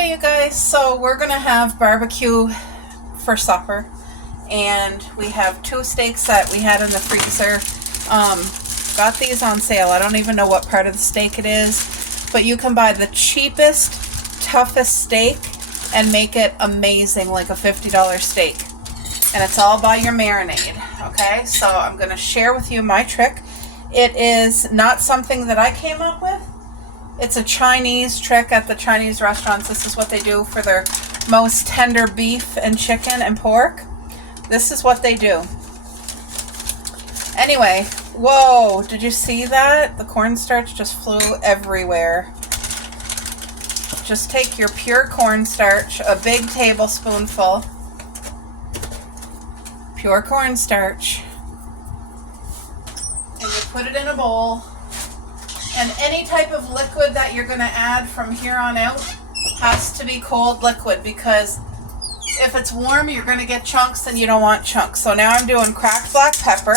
Hey you guys, so we're gonna have barbecue for supper, and we have two steaks that we had in the freezer. Got these on sale. I don't even know what part of the steak it is, but you can buy the cheapest, toughest steak and make it amazing, like a $50 steak. And it's all by your marinade, okay? So I'm gonna share with you my trick. It is not something that I came up with. It's a Chinese trick at the Chinese restaurants. This is what they do for their most tender beef and chicken and pork. This is what they do. Anyway, whoa, did you see that? The cornstarch just flew everywhere. Just take your pure cornstarch, a big tablespoonful, pure cornstarch, and you put it in a bowl. And any type of liquid that you're going to add from here on out has to be cold liquid, because if it's warm, you're going to get chunks and you don't want chunks. So now I'm doing cracked black pepper.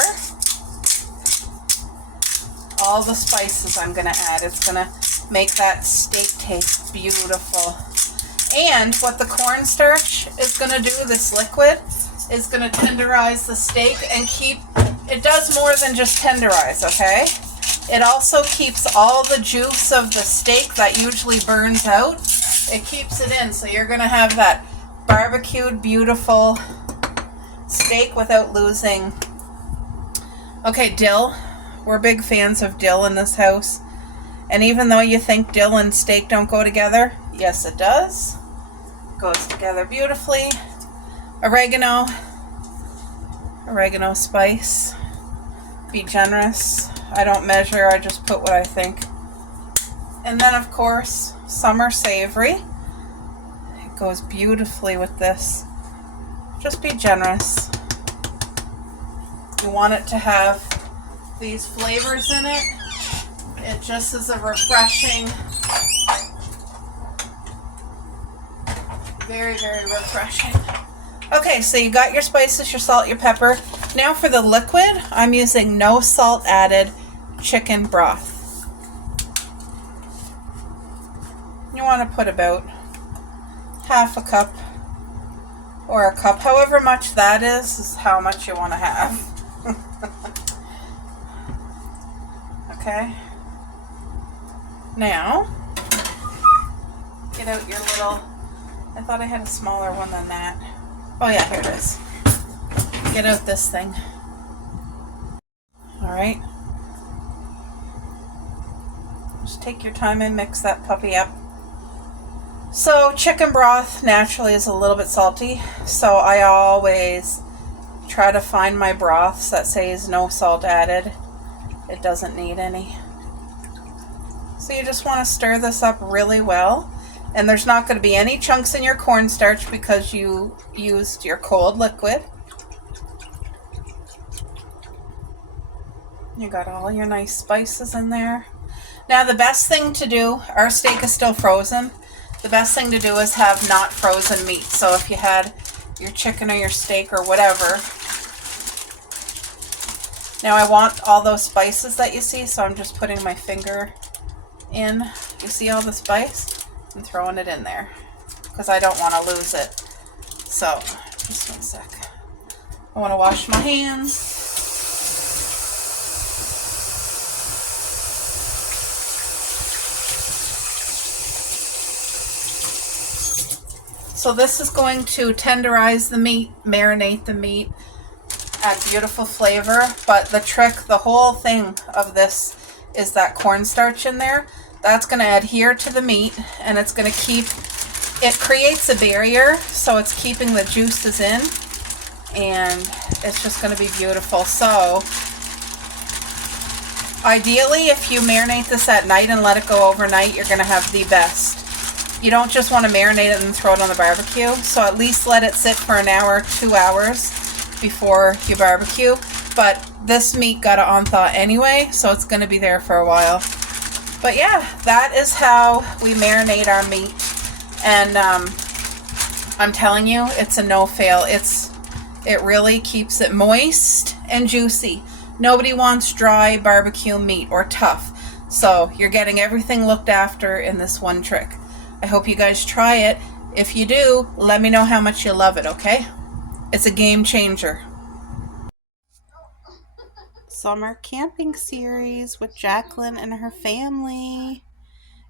All the spices I'm going to add. It's going to make that steak taste beautiful. And what the cornstarch is going to do, this liquid, is going to tenderize the steak and keep, it does more than just tenderize, okay? It also keeps all the juice of the steak that usually burns out. It keeps it in, so you're going to have that barbecued, beautiful steak without losing. Okay, dill. We're big fans of dill in this house. And even though you think dill and steak don't go together, yes it does. It goes together beautifully. Oregano. Oregano spice. Be generous. I don't measure, I just put what I think. And then of course, summer savory. It goes beautifully with this. Just be generous. You want it to have these flavors in it. It just is a refreshing, very, very refreshing. Okay, so you got your spices, your salt, your pepper. Now for the liquid, I'm using no salt added chicken broth. You want to put about half a cup or a cup, however much that is how much you want to have. Okay. Now, get out your little, I thought I had a smaller one than that. Oh yeah, here it is. Get out this thing. Alright. Just take your time and mix that puppy up. So chicken broth naturally is a little bit salty, so I always try to find my broths that says no salt added. It doesn't need any. So you just want to stir this up really well. And there's not going to be any chunks in your cornstarch because you used your cold liquid. You got all your nice spices in there. Now the best thing to do, our steak is still frozen. The best thing to do is have not frozen meat. So if you had your chicken or your steak or whatever. Now I want all those spices that you see, so I'm just putting my finger in. You see all the spice? I'm throwing it in there because I don't want to lose it. So, just one sec. I want to wash my hands. So this is going to tenderize the meat, marinate the meat, add beautiful flavor. But the trick, the whole thing of this is that cornstarch in there. That's going to adhere to the meat, and it's going to keep, it creates a barrier, so it's keeping the juices in, and it's just going to be beautiful. So ideally, if you marinate this at night and let it go overnight, you're going to have the best. You don't just want to marinate it and throw it on the barbecue, so at least let it sit for an hour, 2 hours before you barbecue. But this meat got it on thaw anyway, so it's going to be there for a while. But yeah, that is how we marinate our meat. And I'm telling you, it's a no-fail. It really keeps it moist and juicy. Nobody wants dry barbecue meat or tough. So you're getting everything looked after in this one trick. I hope you guys try it. If you do, let me know how much you love it, okay? It's a game changer. Summer camping series with Jacqueline and her family.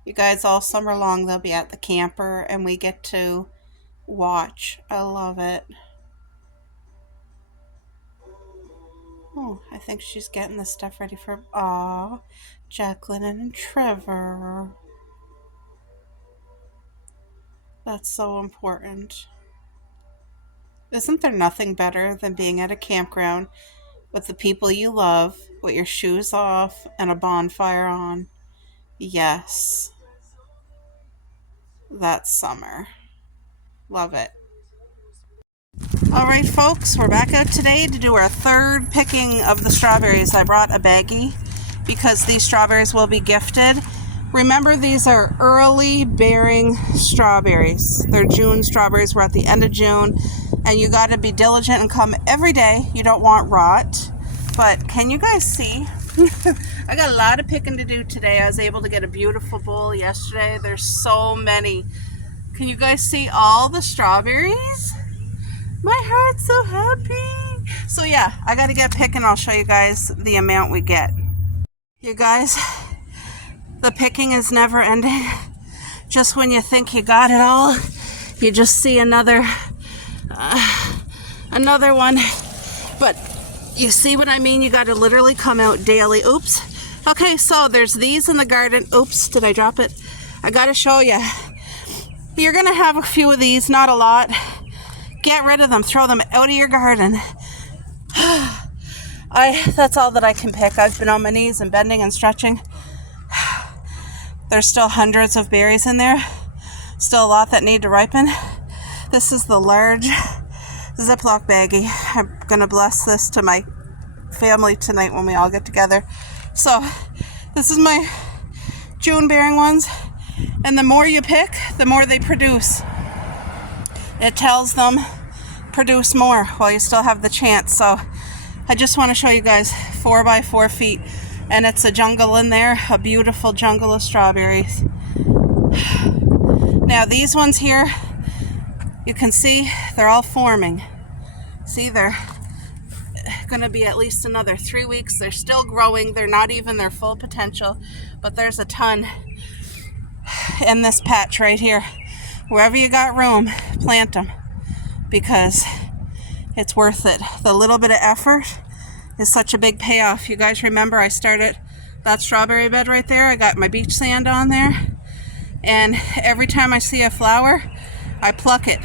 You guys, all summer long they'll be at the camper and we get to watch. I love it. Oh, I think she's getting the stuff ready for, Jacqueline and Trevor. That's so important. Isn't there nothing better than being at a campground with the people you love, with your shoes off and a bonfire on? Yes. That's summer. Love it. All right, folks, we're back out today to do our third picking of the strawberries. I brought a baggie because these strawberries will be gifted. Remember, these are early bearing strawberries. They're June strawberries. We're at the end of June, and you got to be diligent and come every day. You don't want rot. But can you guys see? I got a lot of picking to do today. I was able to get a beautiful bowl yesterday. There's so many. Can you guys see all the strawberries? My heart's so happy. So yeah, I got to get picking. I'll show you guys the amount we get. You guys, the picking is never ending. Just when you think you got it all, you just see another one. But you see what I mean? You got to literally come out daily. Oops. Okay, so there's these in the garden. Oops, did I drop it? I got to show you. You're going to have a few of these, not a lot. Get rid of them. Throw them out of your garden. That's all that I can pick. I've been on my knees and bending and stretching. There's still hundreds of berries in there. Still a lot that need to ripen. This is the large Ziploc baggie. I'm going to bless this to my family tonight when we all get together. So this is my June bearing ones. And the more you pick, the more they produce. It tells them produce more while you still have the chance. So I just want to show you guys 4 by 4 feet. And it's a jungle in there, a beautiful jungle of strawberries. Now these ones here, you can see they're all forming. See, they're going to be at least another 3 weeks. They're still growing. They're not even their full potential, but there's a ton in this patch right here. Wherever you got room, plant them because it's worth it. The little bit of effort is such a big payoff. You guys remember I started that strawberry bed right there. I got my beach sand on there, and every time I see a flower, I pluck it.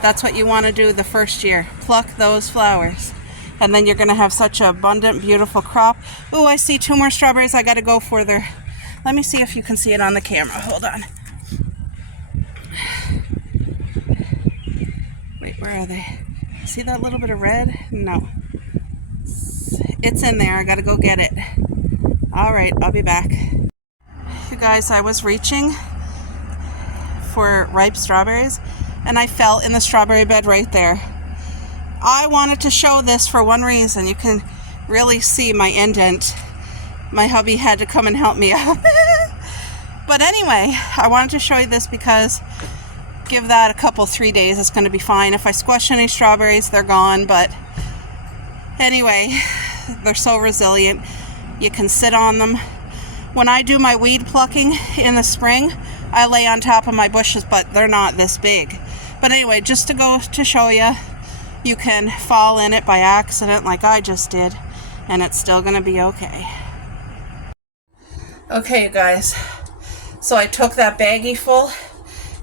That's what you want to do the first year. Pluck those flowers. And then you're going to have such an abundant, beautiful crop. Oh, I see 2 more strawberries I got to go for there. Let me see if you can see it on the camera. Hold on. Wait, where are they? See that little bit of red? No. It's in there. I got to go get it. All right, I'll be back. You guys, I was reaching for ripe strawberries, and I fell in the strawberry bed right there. I wanted to show this for one reason. You can really see my indent. My hubby had to come and help me out. But anyway, I wanted to show you this because give that a couple, 3 days, it's going to be fine. If I squash any strawberries, they're gone. But anyway, they're so resilient. You can sit on them. When I do my weed plucking in the spring, I lay on top of my bushes, but they're not this big. But anyway, just to go to show you, you can fall in it by accident like I just did, and it's still going to be okay. Okay, you guys, so I took that baggie full,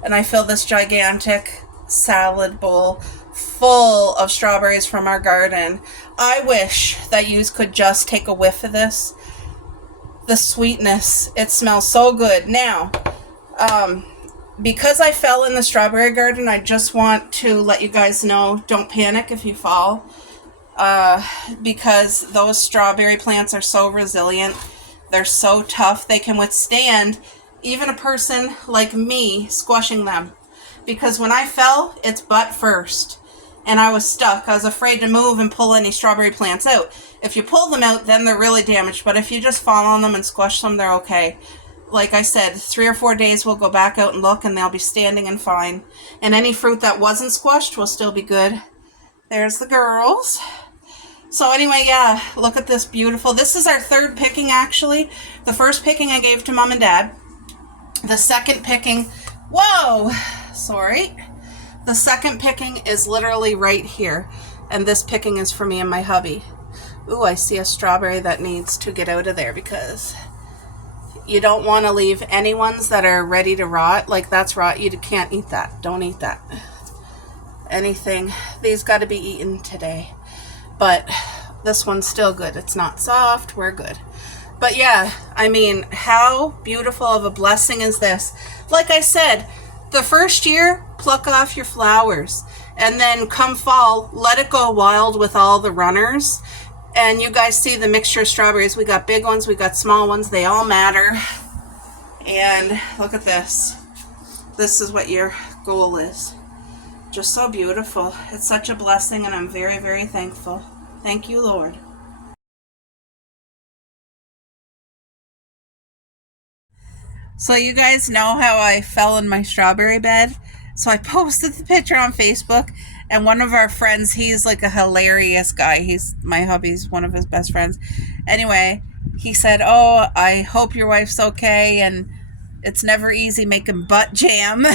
and I filled this gigantic salad bowl full of strawberries from our garden. I wish that you could just take a whiff of this. The sweetness, it smells so good. Now, because I fell in the strawberry garden, I just want to let you guys know, don't panic if you fall, because those strawberry plants are so resilient. They're so tough. They can withstand even a person like me squashing them. Because when I fell, it's butt first. And I was stuck. I was afraid to move and pull any strawberry plants out. If you pull them out, then they're really damaged. But if you just fall on them and squash them, they're okay. like I said, 3 or 4 days we'll go back out and look, and they'll be standing and fine. And any fruit that wasn't squashed will still be good. There's the girls. So anyway, yeah, look at this beautiful. This is our third picking, actually. The first picking I gave to Mom and Dad. The second picking, whoa, sorry. The second picking is literally right here. And this picking is for me and my hubby. Ooh, I see a strawberry that needs to get out of there because you don't want to leave any ones that are ready to rot. Like that's rot. You can't eat that. Don't eat that. Anything. These got to be eaten today. But this one's still good. It's not soft. We're good. But yeah, I mean, how beautiful of a blessing is this? Like I said, the first year, pluck off your flowers. And then come fall, let it go wild with all the runners. And you guys see the mixture of strawberries. We got big ones, we got small ones. They all matter. And look at this. This is what your goal is. Just so beautiful. It's such a blessing, and I'm very, very thankful. Thank you, Lord. So you guys know how I fell in my strawberry bed? So I posted the picture on Facebook, and one of our friends, he's like a hilarious guy. He's my hubby's one of his best friends. Anyway, he said, oh, I hope your wife's okay, and it's never easy making butt jam.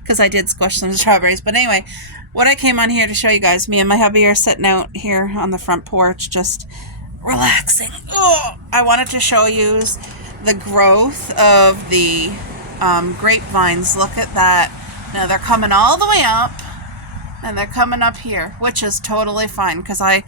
Because I did squish some strawberries. But anyway, what I came on here to show you guys, me and my hubby are sitting out here on the front porch just relaxing. Oh, I wanted to show you the growth of the grapevines. Look at that. Now they're coming all the way up, and they're coming up here, which is totally fine because I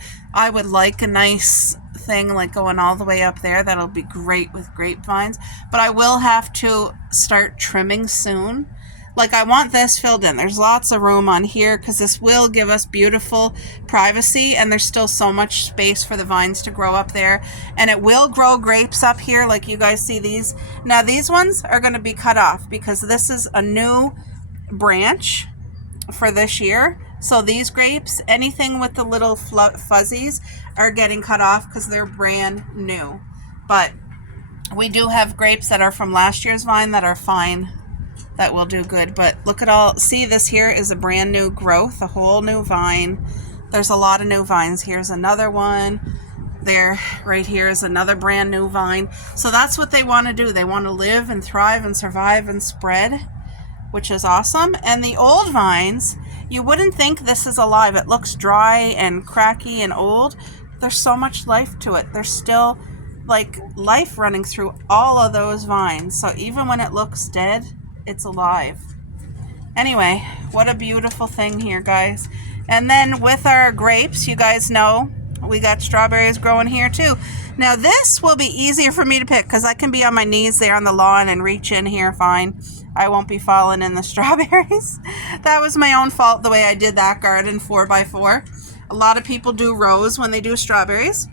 would like a nice thing like going all the way up there. That'll be great with grapevines. But I will have to start trimming soon. Like I want this filled in. There's lots of room on here because this will give us beautiful privacy, and there's still so much space for the vines to grow up there. And it will grow grapes up here like you guys see these. Now these ones are going to be cut off because this is a new branch for this year. So these grapes, anything with the little fuzzies, are getting cut off because they're brand new. But we do have grapes that are from last year's vine that are fine, that will do good. But look at all, see, this here is a brand new growth, a whole new vine. There's a lot of new vines. Here's another one. There, right here is another brand new vine. So that's what they want to do. They want to live and thrive and survive and spread, which is awesome. And the old vines, you wouldn't think this is alive. It looks dry and cracky and old. There's so much life to it. There's still like life running through all of those vines. So even when it looks dead, it's alive. Anyway, what a beautiful thing here, guys. And then with our grapes, you guys know we got strawberries growing here too. Now this will be easier for me to pick because I can be on my knees there on the lawn and reach in here fine. I won't be falling in the strawberries. That was my own fault the way I did that garden 4x4. A lot of people do rows when they do strawberries,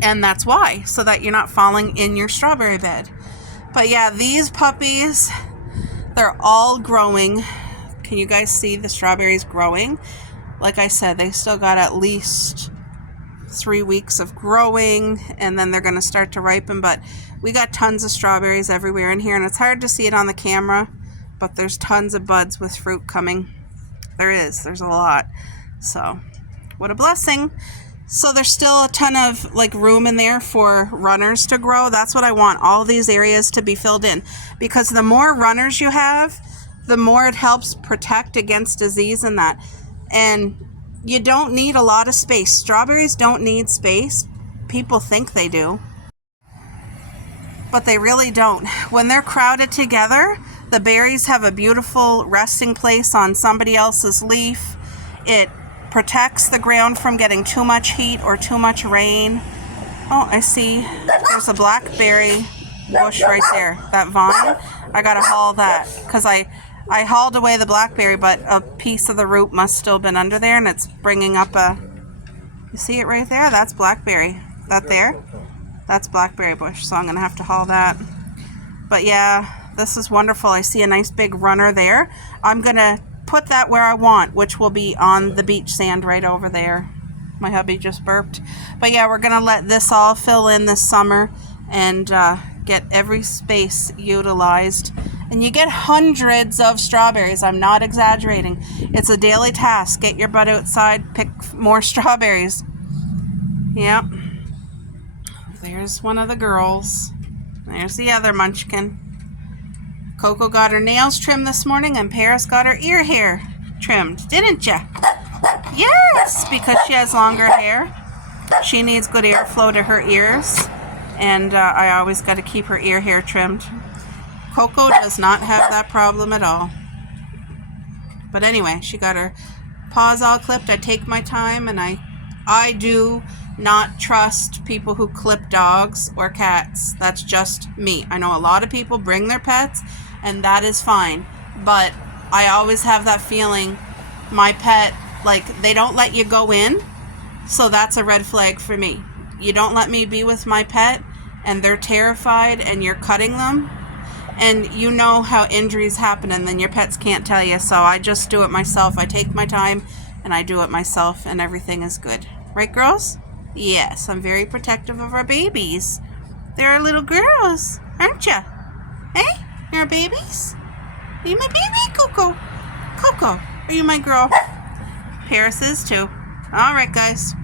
and that's why, so that you're not falling in your strawberry bed. But yeah, these puppies, they're all growing. Can you guys see the strawberries growing? Like I said, they still got at least 3 weeks of growing, and then they're going to start to ripen. But we got tons of strawberries everywhere in here, and it's hard to see it on the camera, but there's tons of buds with fruit coming. There's a lot. So what a blessing. So there's still a ton of like room in there for runners to grow. That's what I want, all these areas to be filled in, because the more runners you have, the more it helps protect against disease and that. And you don't need a lot of space. Strawberries don't need space. People think they do, but they really don't. When they're crowded together, the berries have a beautiful resting place on somebody else's leaf. It protects the ground from getting too much heat or too much rain. Oh, I see. There's a blackberry bush right there. That vine, I gotta haul that because I hauled away the blackberry, but a piece of the root must still been under there, and it's bringing up a, you see it right there? That's blackberry. That there? That's blackberry bush, so I'm gonna have to haul that. But yeah, this is wonderful. I see a nice big runner there. I'm gonna put that where I want, which will be on the beach sand right over there. My hubby just burped. But yeah, we're gonna let this all fill in this summer and get every space utilized. And you get hundreds of strawberries. I'm not exaggerating. It's a daily task. Get your butt outside, pick more strawberries. Yep. There's one of the girls. There's the other munchkin. Coco got her nails trimmed this morning, and Paris got her ear hair trimmed, didn't ya? Yes, because she has longer hair. She needs good airflow to her ears, and I always got to keep her ear hair trimmed. Coco does not have that problem at all. But anyway, she got her paws all clipped. I take my time, and I do not trust people who clip dogs or cats. That's just me. I know a lot of people bring their pets, and that is fine. But I always have that feeling my pet, like, they don't let you go in, so that's a red flag for me. You don't let me be with my pet, and they're terrified, and you're cutting them, and you know how injuries happen, and then your pets can't tell you, so I just do it myself. I take my time, and I do it myself, and everything is good. Right, girls? Yes, I'm very protective of our babies. They're our little girls, aren't ya? Hey, you're our babies? Are you my baby, Coco? Coco, are you my girl? Paris is too. All right, guys.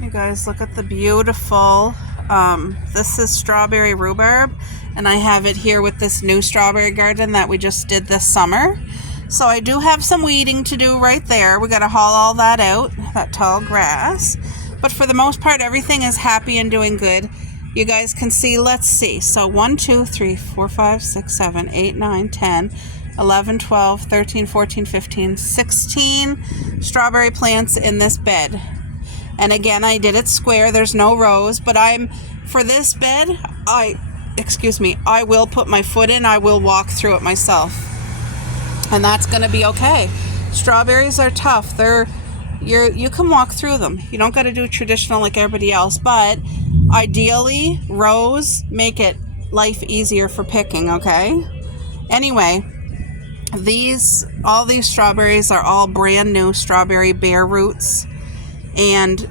You guys, look at the beautiful, this is strawberry rhubarb, and I have it here with this new strawberry garden that we just did this summer. So I do have some weeding to do right there. We got to haul all that out, that tall grass. But for the most part, everything is happy and doing good. You guys can see, let's see. So 1, 2, 3, 4, 5, 6, 7, 8, 9, 10, 11, 12, 13, 14, 15, 16 strawberry plants in this bed. And again, I did it square. There's no rows, but for this bed, I will put my foot in. I will walk through it myself. And that's going to be okay. Strawberries are tough. You can walk through them. You don't got to do traditional like everybody else, but ideally, rows make it life easier for picking, okay? Anyway, all these strawberries are all brand new strawberry bare roots. And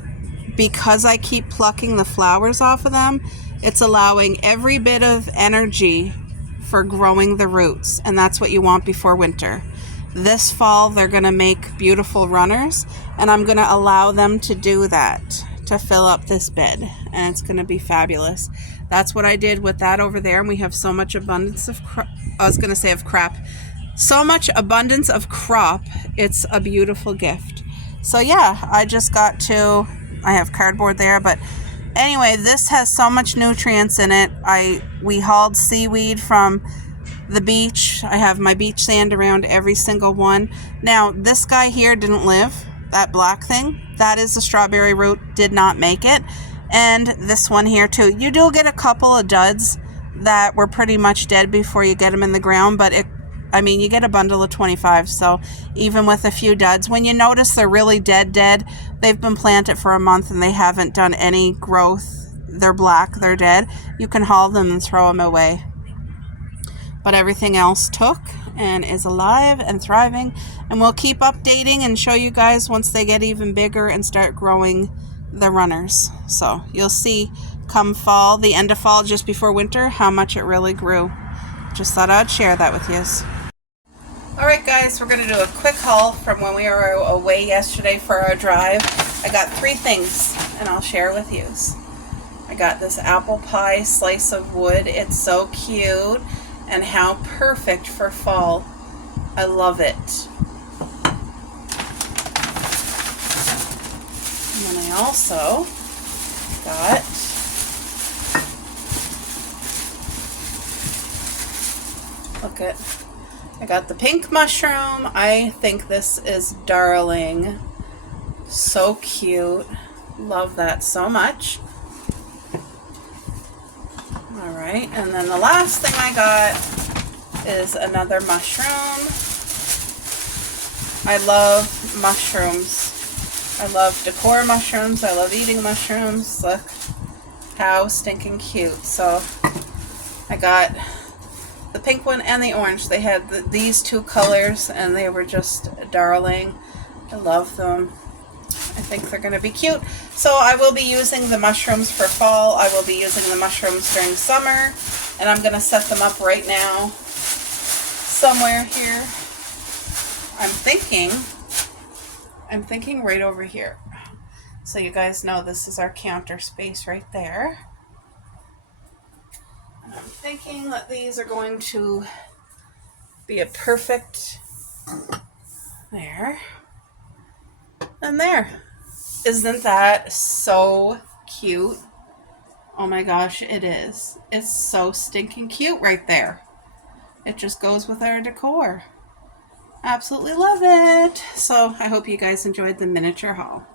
because I keep plucking the flowers off of them, it's allowing every bit of energy for growing the roots, and that's what you want before winter. This fall, they're going to make beautiful runners, and I'm going to allow them to do that, to fill up this bed, and it's going to be fabulous. That's what I did with that over there, and we have so much abundance of so much abundance of crop. It's a beautiful gift. So yeah, I have cardboard there, but anyway, this has so much nutrients in it. We hauled seaweed from the beach. I have my beach sand around every single one. Now, this guy here didn't live. That black thing, that is the strawberry root, did not make it. And this one here too. You do get a couple of duds that were pretty much dead before you get them in the ground, but you get a bundle of 25, so even with a few duds, when you notice they're really dead, they've been planted for a month and they haven't done any growth, they're black, they're dead, you can haul them and throw them away. But everything else took and is alive and thriving, and we'll keep updating and show you guys once they get even bigger and start growing the runners. So you'll see come fall, the end of fall, just before winter, how much it really grew. Just thought I'd share that with you. Alright guys, we're going to do a quick haul from when we were away yesterday for our drive. I got 3 things and I'll share with you. I got this apple pie slice of wood. It's so cute and how perfect for fall. I love it. And then I also got I got the pink mushroom. I think this is darling. So cute. Love that so much. Alright, and then the last thing I got is another mushroom. I love mushrooms. I love decor mushrooms. I love eating mushrooms. Look how stinking cute. So I got the pink one and the orange. They had these 2 colors and they were just darling. I love them. I think they're going to be cute. So I will be using the mushrooms for fall. I will be using the mushrooms during summer. And I'm going to set them up right now somewhere here. I'm thinking right over here. So you guys know this is our counter space right there. And I'm thinking that these are going to be a perfect there and there. Isn't that so cute? Oh my gosh, it is. It's so stinking cute right there. It just goes with our decor. Absolutely love it. So I hope you guys enjoyed the miniature haul.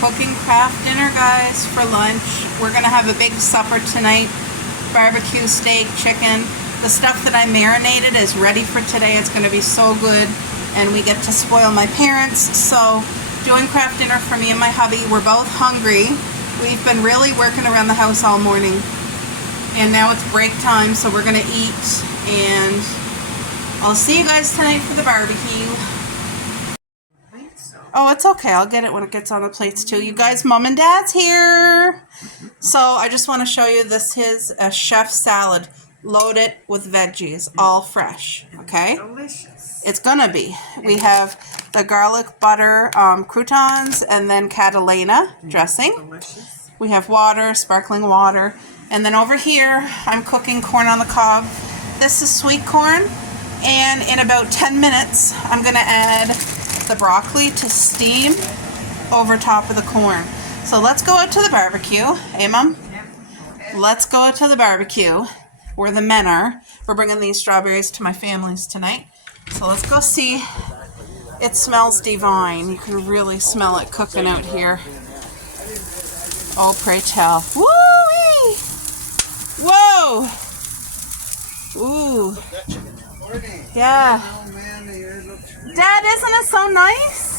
Cooking craft dinner, guys, for lunch. We're gonna have a big supper tonight. Barbecue, steak, chicken. The stuff that I marinated is ready for today. It's gonna be so good. And we get to spoil my parents. So doing craft dinner for me and my hubby. We're both hungry. We've been really working around the house all morning. And now it's break time, so we're gonna eat. And I'll see you guys tonight for the barbecue. Oh, it's okay. I'll get it when it gets on the plates too. You guys, Mom and Dad's here. So I just want to show you, this is a chef salad loaded with veggies, all fresh. Okay? Delicious. It's gonna be. We have the garlic butter croutons and then Catalina dressing. Delicious. We have water, sparkling water. And then over here, I'm cooking corn on the cob. This is sweet corn. And in about 10 minutes, I'm gonna add the broccoli to steam over top of the corn. So let's go out to the barbecue. Hey, Mom? Okay. Let's go out to the barbecue where the men are. We're bringing these strawberries to my family's tonight. So let's go see. It smells divine. You can really smell it cooking out here. Oh, pray tell. Woo-wee! Whoa! Ooh. Yeah. Dad, isn't it so nice?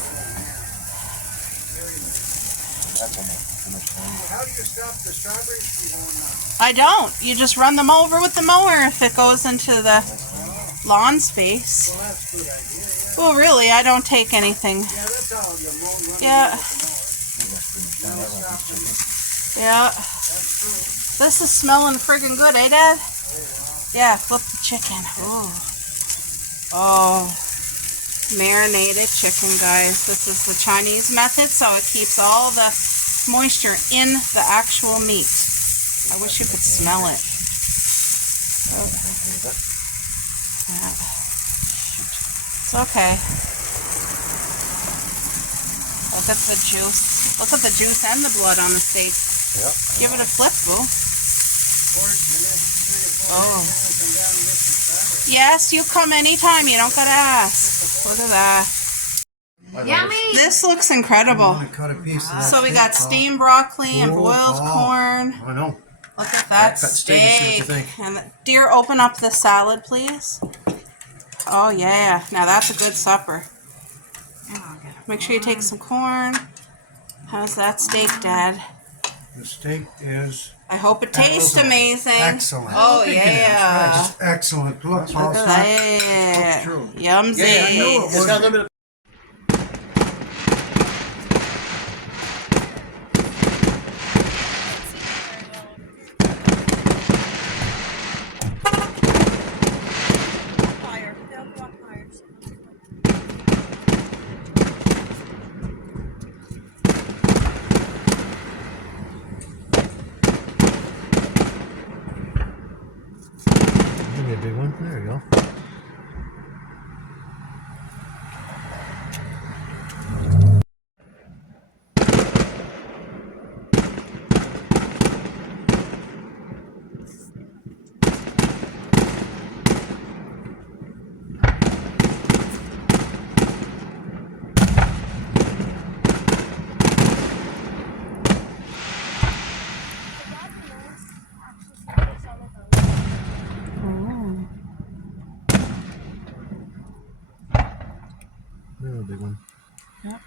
How do you stop the strawberries from going up? I don't. You just run them over with the mower if it goes into the lawn space. Well, that's a good idea. Well, really, I don't take anything. Yeah, that's all. You mow and run Yeah. That'll stop them. Yeah. That's true. This is smelling friggin' good, eh, Dad? Yeah, flip the chicken. Ooh. Oh. Marinated chicken, guys. This is the Chinese method, so it keeps all the moisture in the actual meat. I wish you could smell it. Yeah. It's okay. Look at the juice. Look at the juice and the blood on the steak. Yep. Give it a flip, boo. Oh. Yes, you come anytime. You don't gotta ask. Look at that. Yummy. This looks incredible. Cut a piece of that So we steak got off. steamed broccoli and Oh, boiled oh. corn. I know. Look at that cut steak and see what you steak. think. And dear, open up the salad, please. Oh yeah. Now that's a good supper. Make sure you take some corn. How's that steak, Dad? The steak is I hope it tastes Excellent. amazing. excellent. Oh yeah. Excellent. Look, Paul, Look at stop. that. True. Yumsies. Yeah, I knew it. It's got a little bit of Give me a big one. There you go. There's a big one. Yep.